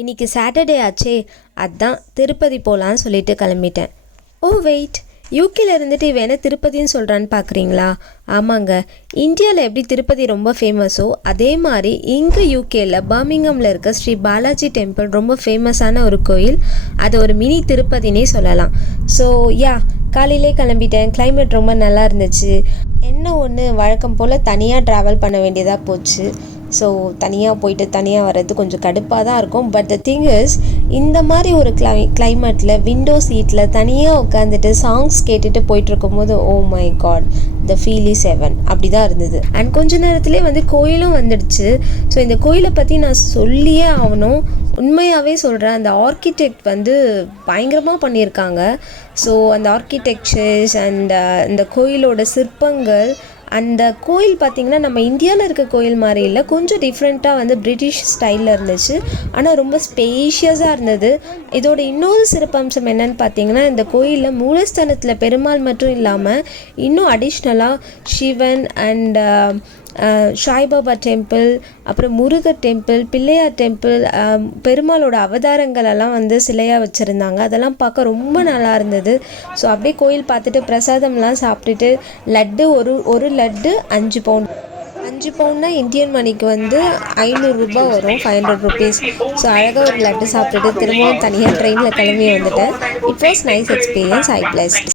இன்னைக்கு சாட்டர்டே ஆச்சே, அதான் திருப்பதி போகலான்னு சொல்லிட்டு கிளம்பிட்டேன். ஓ வெயிட், யூகேல இருந்துட்டு இவன் என்ன திருப்பதின்னு சொல்கிறான்னு பார்க்குறீங்களா? ஆமாங்க, இந்தியாவில் எப்படி திருப்பதி ரொம்ப ஃபேமஸோ அதே மாதிரி இங்கே யூகேல பர்மிங்கமில் இருக்க ஸ்ரீ பாலாஜி டெம்பிள் ரொம்ப ஃபேமஸான ஒரு கோயில். அது ஒரு மினி திருப்பதினே சொல்லலாம். ஸோ காலையிலே கிளம்பிட்டேன். கிளைமேட் ரொம்ப நல்லா இருந்துச்சு. என்ன ஒன்று, வழக்கம் போல் தனியாக ட்ராவல் பண்ண வேண்டியதாக போச்சு. ஸோ தனியாக போயிட்டு தனியாக வர்றது கொஞ்சம் கடுப்பாக தான் இருக்கும். பட் த திங் இஸ், இந்த மாதிரி ஒரு கிளைமேட்டில் விண்டோ சீட்டில் தனியாக உட்காந்துட்டு சாங்ஸ் கேட்டுட்டு போயிட்டுருக்கும் போது oh my god, the feel is heaven அப்படி தான் இருந்தது. அண்ட் கொஞ்ச நேரத்துலேயே வந்து கோயிலும் வந்துடுச்சு. ஸோ இந்த கோயிலை பற்றி நான் சொல்லியே ஆகணும். உண்மையாகவே சொல்கிறேன், அந்த ஆர்கிடெக்ட் வந்து பயங்கரமாக பண்ணியிருக்காங்க. ஸோ அந்த ஆர்கிடெக்சர்ஸ் அண்ட் இந்த கோயிலோட சிற்பங்கள், அந்த கோயில் பார்த்திங்கன்னா நம்ம இந்தியாவில் இருக்க கோயில் மாதிரி இல்லை, கொஞ்சம் டிஃப்ரெண்ட்டாக வந்து பிரிட்டிஷ் ஸ்டைலில் இருந்துச்சு. ஆனால் ரொம்ப ஸ்பேஷியஸாக இருந்தது. இதோட இன்னொரு சிறப்பம்சம் என்னன்னு பார்த்தீங்கன்னா, இந்த கோயிலில் மூலஸ்தானத்தில் பெருமாள் மட்டும் இல்லாமல் இன்னும் அடிஷ்னலாக சிவன் அண்ட் சாய்பாபா டெம்பிள், அப்புறம் முருகர் டெம்பிள், பிள்ளையார் டெம்பிள், பெருமாளோட அவதாரங்கள் எல்லாம் வந்து சிலையாக வச்சுருந்தாங்க. அதெல்லாம் பார்க்க ரொம்ப நல்லா இருந்தது. ஸோ அப்படியே கோயில் பார்த்துட்டு பிரசாதம்லாம் சாப்பிட்டுட்டு லட்டு ஒரு லட்டு 5 பவுண்ட். 5 பவுண்ட்னா இந்தியன் மணிக்கு வந்து 500 ரூபா வரும், 500 ருபீஸ். ஸோ அழகாக ஒரு லட்டு சாப்பிட்டுட்டு திரும்பவும் தனியாக ட்ரெயினில் கிளம்பி வந்துட்டேன். It was nice experience. I blessed.